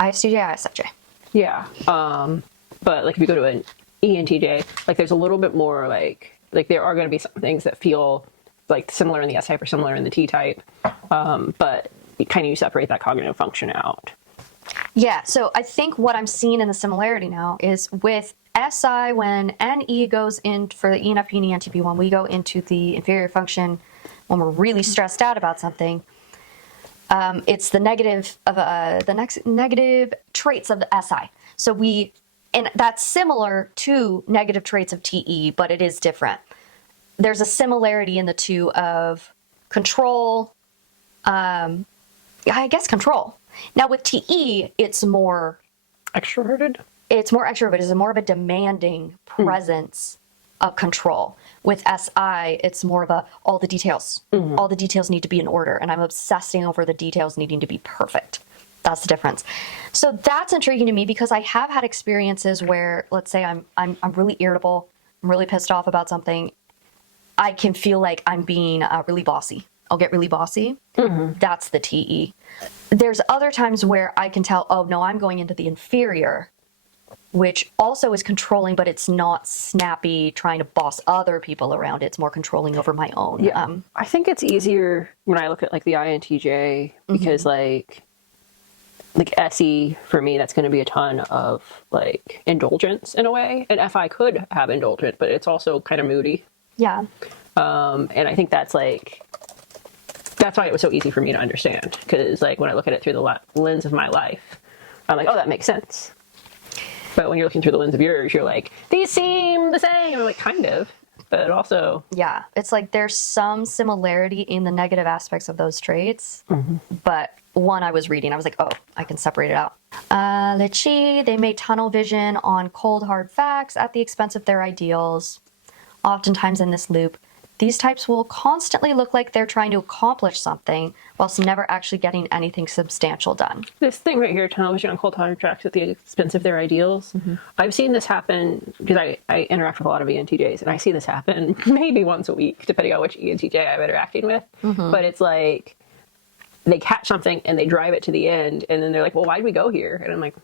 ISTJ, ISFJ. Yeah. But like if you go to an ENTJ, like there's a little bit more like there are going to be some things that feel like similar in the S type or similar in the T type. But you separate that cognitive function out. Yeah. So I think what I'm seeing in the similarity now is with SI, when NE goes in for the ENFP and ENTP, when we go into the inferior function, when we're really stressed out about something, it's the negative of negative traits of the SI. So and that's similar to negative traits of TE, but it is different. There's a similarity in the two of control. I guess control. Now with TE, it's more extroverted. It's more extroverted. It's more of a demanding presence of control. With SI, it's more of all the details. All the details need to be in order, and I'm obsessing over the details needing to be perfect. That's the difference. So that's intriguing to me because I have had experiences where, let's say I'm really irritable, I'm really pissed off about something. I can feel like I'm being really bossy. I'll get really bossy. That's the TE. There's other times where I can tell, oh no, I'm going into the inferior, which also is controlling, but it's not snappy, trying to boss other people around. It's more controlling over my own. Yeah. I think it's easier when I look at like the INTJ because like SE for me, that's going to be a ton of like indulgence in a way. And FI could have indulgent, but it's also kind of moody. Yeah. And I think that's why it was so easy for me to understand. Because like when I look at it through the lens of my life, I'm like, oh, that makes sense. But when you're looking through the lens of yours, you're like, these seem the same. I'm like, kind of, but also. Yeah, it's like there's some similarity in the negative aspects of those traits. But one I was reading, I was like, oh, I can separate it out. Let's see, they may tunnel vision on cold, hard facts at the expense of their ideals. Oftentimes in this loop, these types will constantly look like they're trying to accomplish something whilst never actually getting anything substantial done. This thing right here, tunnel vision on cold hard facts at the expense of their ideals. I've seen this happen because I interact with a lot of ENTJs, and I see this happen maybe once a week, depending on which ENTJ I'm interacting with. But it's like they catch something and they drive it to the end, and then they're like, well, why did we go here? And I'm like,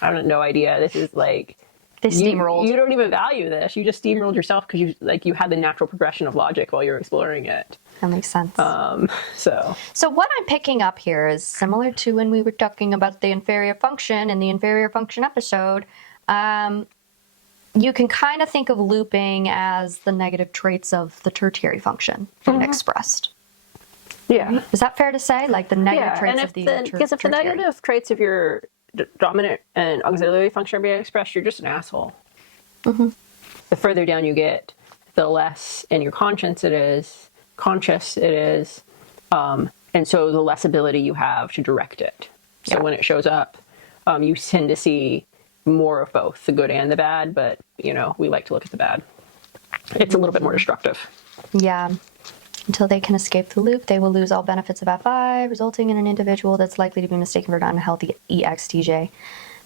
I have no idea. This is like, They steamrolled. You don't even value this. You just steamrolled yourself because you had the natural progression of logic while you were exploring it. That makes sense. So what I'm picking up here is similar to when we were talking about the inferior function in the inferior function episode. You can kind of think of looping as the negative traits of the tertiary function being expressed. yeah. Is that fair to say? Like the negative traits of the because if the tertiary. negative traits of your dominant and auxiliary function are being expressed, you're just an asshole. The further down you get, the less in your conscious it is, and so the less ability you have to direct it. So when it shows up, you tend to see more of both the good and the bad, but we like to look at the bad. It's a little bit more destructive. Yeah. Until they can escape the loop, they will lose all benefits of FI, resulting in an individual that's likely to be mistaken for an unhealthy EXTJ.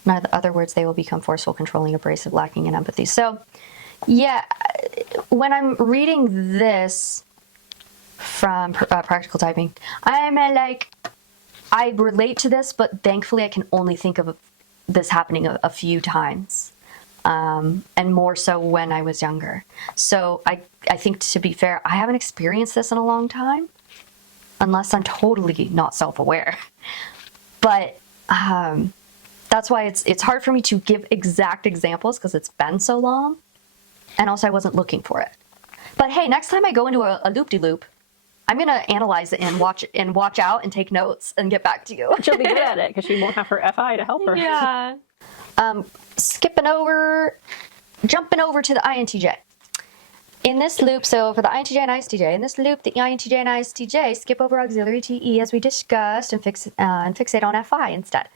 In other words, they will become forceful, controlling, abrasive, lacking in empathy. So, yeah, when I'm reading this from Practical Typing, I'm like, I relate to this, but thankfully I can only think of this happening a few times. And more so when I was younger. So I think, to be fair, I haven't experienced this in a long time, unless I'm totally not self-aware. But that's why it's hard for me to give exact examples, because it's been so long, and also I wasn't looking for it. But hey, next time I go into a loop-de-loop, I'm gonna analyze it and watch out and take notes and get back to you. She'll be good at it because she won't have her FI to help her. Yeah. Jumping over to the INTJ. In this loop, so for the INTJ and ISTJ, in this loop, the INTJ and ISTJ skip over auxiliary TE as we discussed and fixate on FI instead.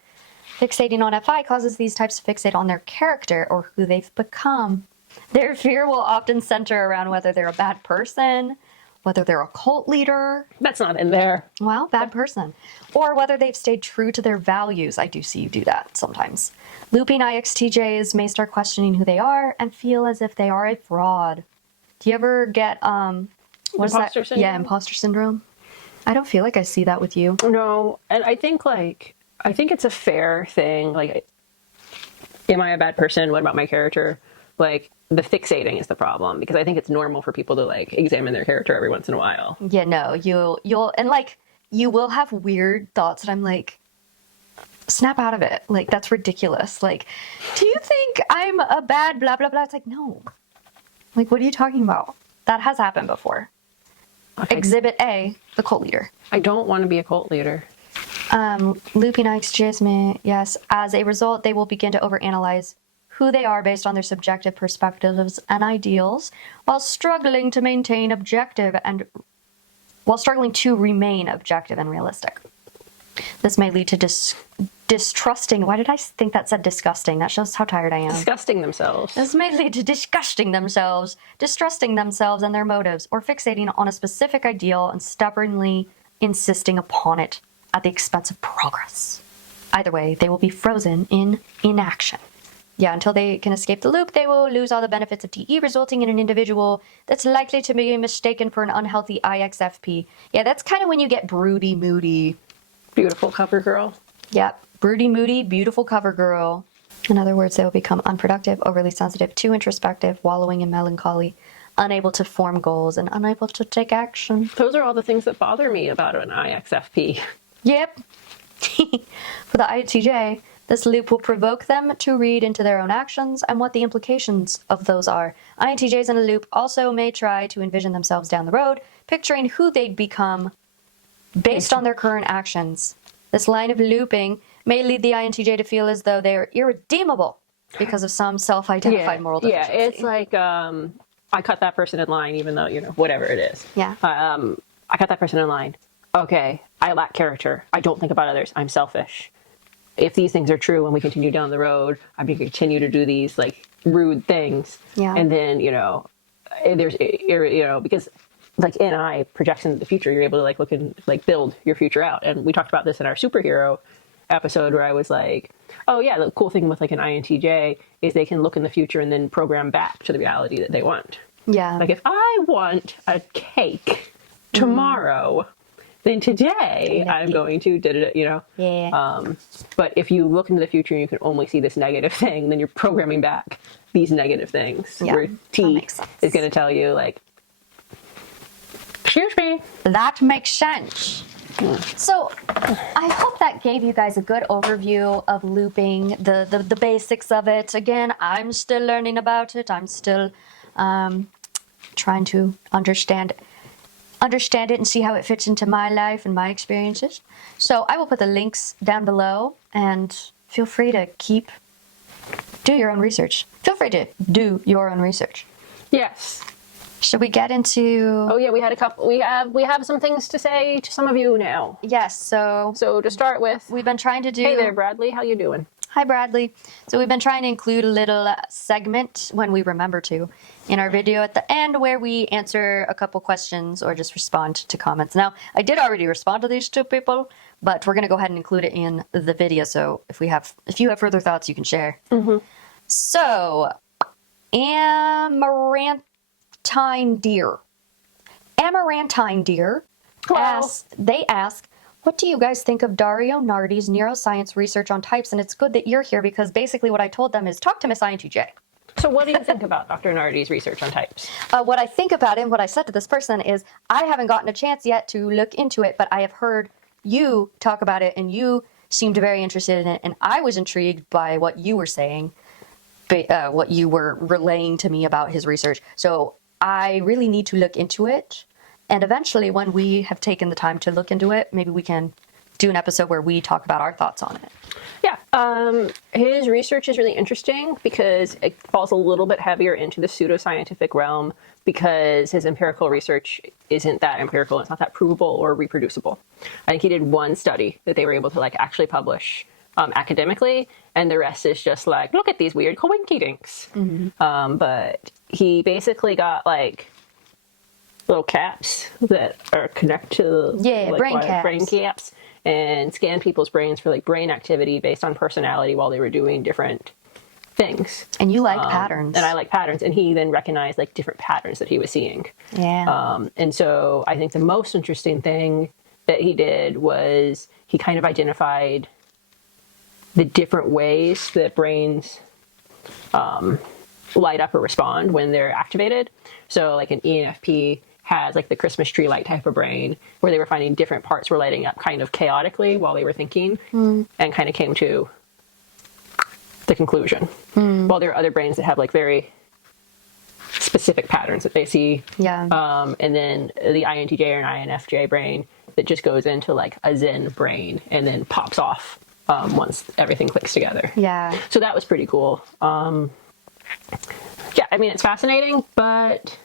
Fixating on FI causes these types to fixate on their character or who they've become. Their fear will often center around whether they're a bad person, whether they're a cult leader. That's not in there. Well, bad person. Or whether they've stayed true to their values. I do see you do that sometimes. Looping IXTJs may start questioning who they are and feel as if they are a fraud. Do you ever get, Imposter syndrome? Yeah, imposter syndrome. I don't feel like I see that with you. No, and I think it's a fair thing. Like, am I a bad person? What about my character? Like, the fixating is the problem, because I think it's normal for people to like examine their character every once in a while. Yeah, no, you'll and like you will have weird thoughts, and I'm like, snap out of it. Like, that's ridiculous. Like, do you think I'm a bad blah blah blah? It's like, no. Like, what are you talking about? That has happened before. Okay. Exhibit A, the cult leader. I don't want to be a cult leader. Looping IXJs, yes. As a result, they will begin to overanalyze who they are based on their subjective perspectives and ideals, while struggling to remain objective and realistic. This may lead to distrusting. Why did I think that said disgusting? That shows how tired I am. Disgusting themselves. This may lead to disgusting themselves, distrusting themselves and their motives, or fixating on a specific ideal and stubbornly insisting upon it at the expense of progress. Either way, they will be frozen in inaction. Yeah, until they can escape the loop, they will lose all the benefits of TE, resulting in an individual that's likely to be mistaken for an unhealthy IXFP. Yeah, that's kind of when you get broody, moody. Beautiful cover girl. Yep, broody, moody, beautiful cover girl. In other words, they will become unproductive, overly sensitive, too introspective, wallowing in melancholy, unable to form goals, and unable to take action. Those are all the things that bother me about an IXFP. Yep. For the INTJ, this loop will provoke them to read into their own actions and what the implications of those are. INTJs in a loop also may try to envision themselves down the road, picturing who they'd become based on their current actions. This line of looping may lead the INTJ to feel as though they are irredeemable because of some self-identified moral deficiency. Yeah, it's like, I cut that person in line, even though, whatever it is. Yeah. I cut that person in line. Okay, I lack character. I don't think about others. I'm selfish. If these things are true and we continue down the road, I'm going to continue to do these like rude things. Yeah. And then, there's, because like in I projection into the future, you're able to like look and like build your future out. And we talked about this in our superhero episode where I was like, oh yeah, the cool thing with like an INTJ is they can look in the future and then program back to the reality that they want. Yeah. Like if I want a cake tomorrow, then today I'm going to, Yeah. But if you look into the future and you can only see this negative thing, then you're programming back these negative things. Yeah, Where T that makes sense. is going to tell you, like, excuse me. That makes sense. So I hope that gave you guys a good overview of looping, the basics of it. Again, I'm still learning about it. I'm still trying to understand it and see how it fits into my life and my experiences. So I will put the links down below, and feel free to do your own research. Feel free to do your own research. Yes. Should we get into? Oh yeah, we had a couple. We have some things to say to some of you now. Yes. So to start with, we've been trying to do. Hey there, Bradley. How you doing? Hi, Bradley. So we've been trying to include a little segment, when we remember to, in our video at the end, where we answer a couple questions or just respond to comments. Now, I did already respond to these two people, but we're going to go ahead and include it in the video. So if you have further thoughts, you can share. Mm-hmm. So, Amarantine Deer. They ask, what do you guys think of Dario Nardi's neuroscience research on types? And it's good that you're here, because basically what I told them is talk to Miss INTJ. So what do you think about Dr. Nardi's research on types? What I think about it, and what I said to this person is, I haven't gotten a chance yet to look into it, but I have heard you talk about it, and you seemed very interested in it, and I was intrigued by what you were saying, what you were relaying to me about his research. So I really need to look into it. And eventually, when we have taken the time to look into it, maybe we can do an episode where we talk about our thoughts on it. Yeah. His research is really interesting because it falls a little bit heavier into the pseudoscientific realm, because his empirical research isn't that empirical. It's not that provable or reproducible. I think he did one study that they were able to actually publish academically, and the rest is just like, look at these weird coinky dinks. Mm-hmm. But he basically got little caps that are connected to brain caps, and scan people's brains for brain activity based on personality while they were doing different things. And you like patterns. And I like patterns. And he then recognized different patterns that he was seeing. Yeah. And so I think the most interesting thing that he did was he kind of identified the different ways that brains light up or respond when they're activated. So an ENFP has the Christmas tree light type of brain, where they were finding different parts were lighting up kind of chaotically while they were thinking, and kind of came to the conclusion. While there are other brains that have very specific patterns that they see. Yeah. And then the INTJ or an INFJ brain that just goes into a Zen brain and then pops off once everything clicks together. Yeah. So that was pretty cool. Yeah, I mean, it's fascinating, but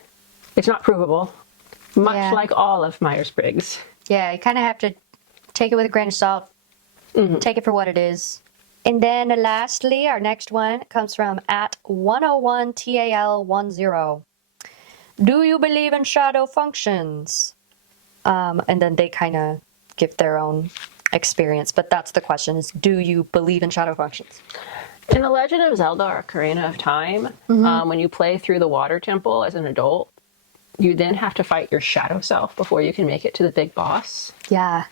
it's not provable. Much like all of Myers Briggs. Yeah, you kind of have to take it with a grain of salt. Mm-hmm. Take it for what it is. And then lastly, our next one comes from @101TAL10. Do you believe in shadow functions? And then they kind of give their own experience, but that's the question, is do you believe in shadow functions? In The Legend of Zelda: Ocarina of Time, when you play through the water temple as an adult, you then have to fight your shadow self before you can make it to the big boss. Yeah.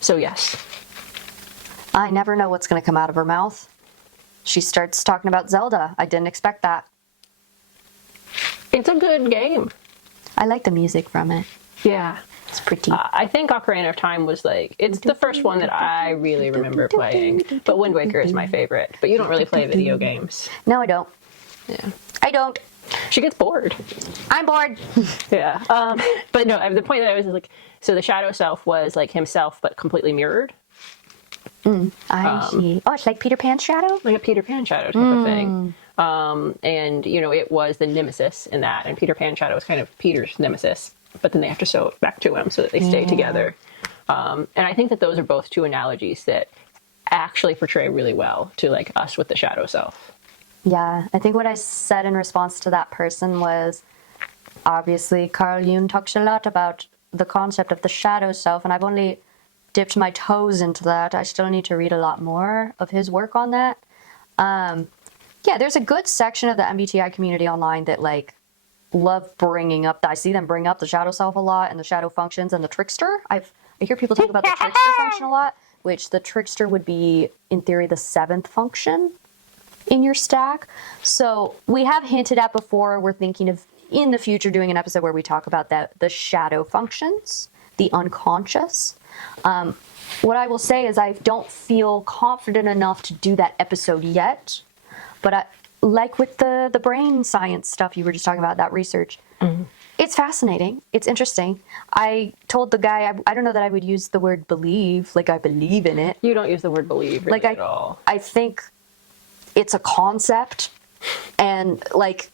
So yes. I never know what's going to come out of her mouth. She starts talking about Zelda. I didn't expect that. It's a good game. I like the music from it. Yeah. It's pretty. I think Ocarina of Time was it's the first one that I really remember playing. But Wind Waker is my favorite. But you don't really play video games. No, I don't. Yeah. I don't. She gets bored. I'm bored. Yeah. But no, the point that I was so the shadow self was himself, but completely mirrored. I see. Oh, it's like Peter Pan's shadow? Like a Peter Pan shadow type of thing. And, it was the nemesis in that. And Peter Pan shadow was kind of Peter's nemesis. But then they have to sew it back to him so that they stay together. And I think that those are both two analogies that actually portray really well to us with the shadow self. Yeah, I think what I said in response to that person was, obviously Carl Jung talks a lot about the concept of the shadow self, and I've only dipped my toes into that. I still need to read a lot more of his work on that. Yeah, there's a good section of the MBTI community online that love bringing up, I see them bring up the shadow self a lot, and the shadow functions and the trickster. I hear people talk about the trickster function a lot, which the trickster would be, in theory, the 7th function in your stack. So we have hinted at before, we're thinking of in the future doing an episode where we talk about the shadow functions, the unconscious. What I will say is I don't feel confident enough to do that episode yet, but like with the brain science stuff you were just talking about, that research, it's fascinating. It's interesting. I told the guy, I don't know that I would use the word believe, like I believe in it. You don't use the word believe really at all. I think it's a concept, and like...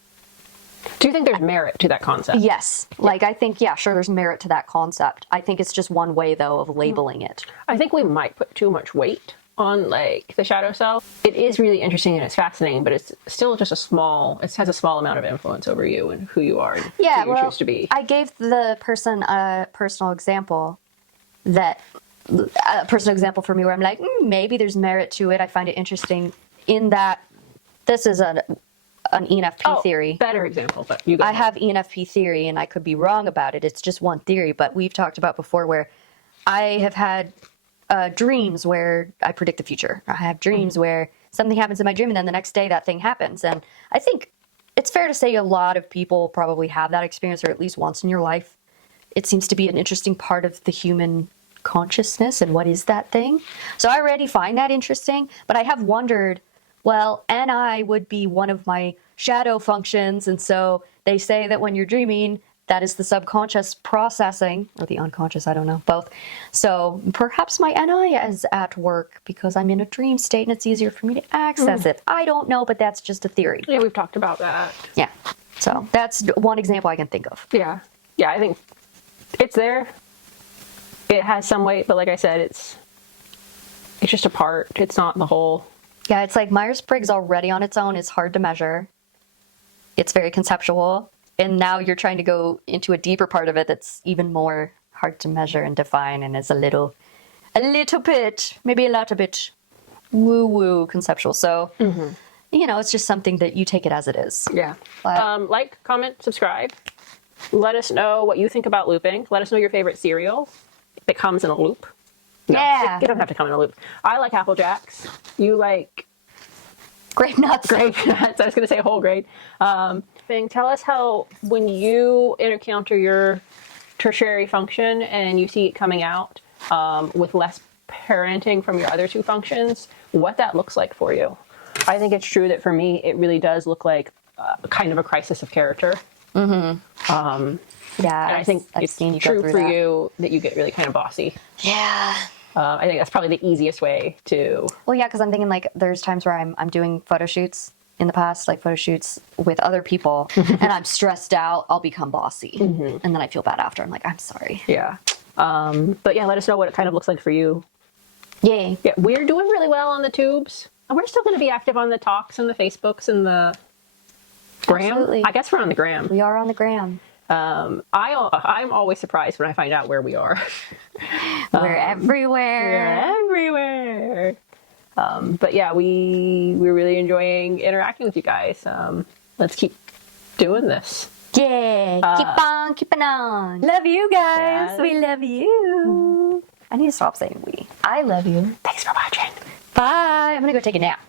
Do you think there's merit to that concept? Yes. Like, I think, yeah, sure, there's merit to that concept. I think it's just one way, though, of labeling it. I think we might put too much weight on, like, the shadow self. It is really interesting and it's fascinating, but it's still just it has a small amount of influence over you and who you are and who you choose to be. I gave the person a personal example for me where I'm like, maybe there's merit to it. I find it interesting in that this is an ENFP theory. Better example, but you go I have ENFP theory, and I could be wrong about it. It's just one theory, but we've talked about before where I have had dreams where I predict the future. I have dreams where something happens in my dream, and then the next day that thing happens. And I think it's fair to say a lot of people probably have that experience, or at least once in your life. It seems to be an interesting part of the human consciousness, and what is that thing? So I already find that interesting, but I have wondered, well, NI would be one of my shadow functions, and so they say that when you're dreaming, that is the subconscious processing, or the unconscious, I don't know, both. So perhaps my NI is at work because I'm in a dream state and it's easier for me to access it. I don't know, but that's just a theory. Yeah, we've talked about that. Yeah. So that's one example I can think of. Yeah. Yeah, I think it's there. It has some weight, but like I said, it's just a part. It's not the whole. Yeah, it's like Myers Briggs already on its own is hard to measure. It's very conceptual. And now you're trying to go into a deeper part of it that's even more hard to measure and define, and is a little bit, maybe a lot of bit woo-woo conceptual. So, it's just something that you take it as it is. Yeah. But, like, comment, subscribe. Let us know what you think about looping. Let us know your favorite cereal. If it comes in a loop. No, yeah. It doesn't have to come in a loop. I like Apple Jacks. You like... Grape nuts. Grape nuts. I was going to say whole grape. Tell us how, when you encounter your tertiary function and you see it coming out with less parenting from your other two functions, what that looks like for you. I think it's true that for me, it really does look like kind of a crisis of character. Yeah, and I think it's true for you that you get really kind of bossy. Yeah. I think that's probably the easiest way to... Well, yeah, because I'm thinking, like, there's times where I'm doing photo shoots in the past, like photo shoots with other people, and I'm stressed out, I'll become bossy. And then I feel bad after. I'm like, I'm sorry. Yeah. But yeah, let us know what it kind of looks like for you. Yeah. Yeah, we're doing really well on the tubes. And we're still going to be active on the talks and the Facebooks and the gram. Absolutely. I guess we're on the gram. We are on the gram. I'm always surprised when I find out where we are. We're everywhere. We're everywhere. But yeah, we're really enjoying interacting with you guys. Let's keep doing this. Yeah. Keeping on. Love you guys. Yeah. We love you. I need to stop saying we. I love you. Thanks for watching. Bye. I'm going to go take a nap.